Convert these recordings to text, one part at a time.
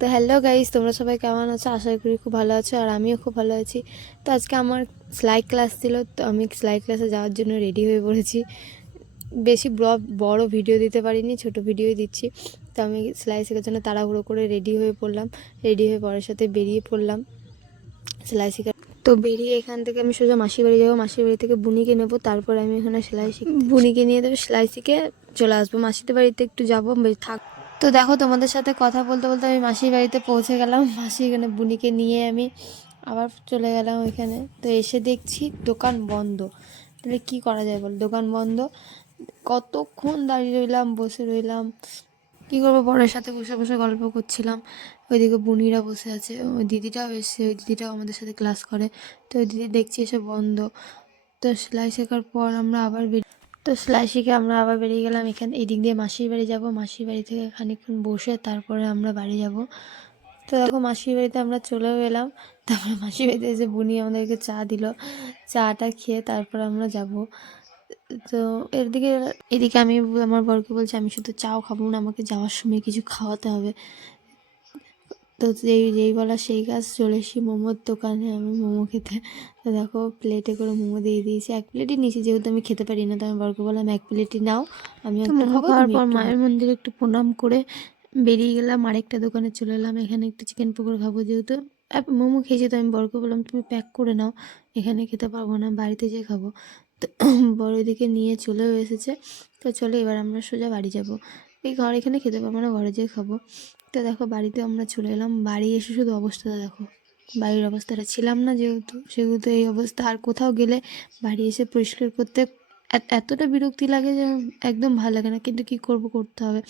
তো hello guys, তোমরা সবাই কেমন আছো? আশা করি খুব ভালো আছো, আর আমিও খুব ভালো আছি। তো আজকে আমার সেলাই ক্লাস ছিল, তো আমি সেলাই ক্লাসে যাওয়ার জন্য রেডি হয়ে পড়েছি। বেশি বড় ভিডিও দিতে পারিনি, ছোট ভিডিওই দিচ্ছি। তো আমি সেলাই শেখার জন্য তাড়াহুড়ো করে রেডি হয়ে পড়লাম। রেডি হয়ে পরের সাথে বেরিয়ে পড়লাম সেলাই শেখা। তো বেরিয়ে এখান থেকে আমি সোজা মাসির বাড়ি যাবো। মাসির বাড়ি থেকে বুনিকে নেবো, তারপর আমি এখানে সেলাই বুনিকে নিয়ে দেবো, সেলাই শিখে চলে আসবো। মাসিদের বাড়িতে একটু যাবো, থাক। তো দেখো, তোমাদের সাথে কথা বলতে বলতে আমি মাসির বাড়িতে পৌঁছে গেলাম। মাসি এখানে বুনিকে নিয়ে আমি আবার চলে গেলাম ওইখানে। তো এসে দেখছি দোকান বন্ধ। তাহলে কি করা যায় বল, দোকান বন্ধ। কতক্ষণ দাঁড়িয়ে রইলাম, বসে রইলাম, কী করবো? বরের সাথে বসে বসে গল্প করছিলাম। ওইদিকে বুনিরা বসে আছে, ওই দিদিটাও এসছে, ওই দিদিটাও আমাদের সাথে ক্লাস করে। তো ওই দিদি দেখছি এসে বন্ধ। তো সেলাই শেখার পর আমরা আবার তো সেলাই শিখে আমরা আবার বেরিয়ে গেলাম। এখানে এই দিক দিয়ে মাসির বাড়ি যাব। মাসির বাড়ি থেকে খানিকক্ষণ বসে তারপরে আমরা বাড়ি যাব। তো দেখো, মাসির বাড়িতে আমরা চলেও এলাম। তারপরে মাসির বাড়িতে এসে বুনি আমাদেরকে চা দিল। চাটা খেয়ে তারপর আমরা যাব। তো এদিকে আমি আমার বরকে বলছি আমি শুধু চাও খাবো না, আমাকে যাওয়ার সময় কিছু খাওয়াতে হবে। তো যেই বলা সেই কাজ, চলে এসেছি মোমোর দোকানে আমি মোমো খেতে। তো দেখো, প্লেটে করে মোমো দিয়ে দিয়েছি। এক প্লেটই নিয়েছি, যেহেতু আমি খেতে পারি না। তো আমি বরকে বললাম এক প্লেটই নাও, আমি একটু খাবো, খাওয়ার পর মায়ের মন্দিরে একটু প্রণাম করে বেরিয়ে গেলাম। আরেকটা দোকানে চলে এলাম, এখানে একটু চিকেন পকোড়া খাবো। যেহেতু মোমো খেয়েছি, তো আমি বরকে বললাম তুমি প্যাক করে নাও, এখানে খেতে পারবো না, বাড়িতে যেয়ে খাবো। তো বড় দিকে নিয়ে চলেও এসেছে। তো চলে, এবার আমরা সোজা বাড়ি যাব। এই ঘর এখানে খেতে পারবো না, ঘরে যেয়ে খাবো। তো দেখো, বাড়িতে আমরা চলে এলাম। বাড়ি এসে শুধু অবস্থাটা দেখো, বাড়ির অবস্থাটা, ছিলাম না যেহেতু, সেহেতু এই অবস্থা। আর কোথাও গেলে বাড়ি এসে পরিষ্কার করতে এতটা বিরক্তি লাগে যে একদম ভালো লাগে না, কিন্তু কি করব, করতে হবে।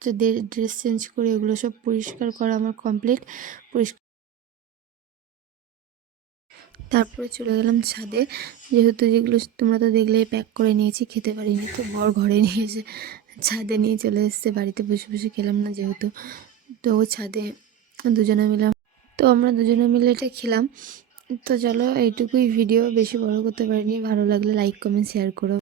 তো ড্রেস চেঞ্জ করে এগুলো সব পরিষ্কার করা আমার কমপ্লিট। পরিষ্কার তারপরে চলে গেলাম ছাদে। যেহেতু যেগুলো তোমরা তো দেখলেই প্যাক করে নিয়েছি, খেতে পারিনি। তো বর ঘরে নিয়ে এসে ছাদে নিয়ে চলে এসেছে, বাড়িতে বসে বসে খেলাম না যেহেতু। তো ছাদে দুজনে মিলে, তো আমরা দুজনে মিলে এটা খেলাম। তো চলো, এইটুকুই ভিডিও, বেশি বড় করতে পারিনি। ভালো লাগলে লাইক কমেন্ট শেয়ার করো।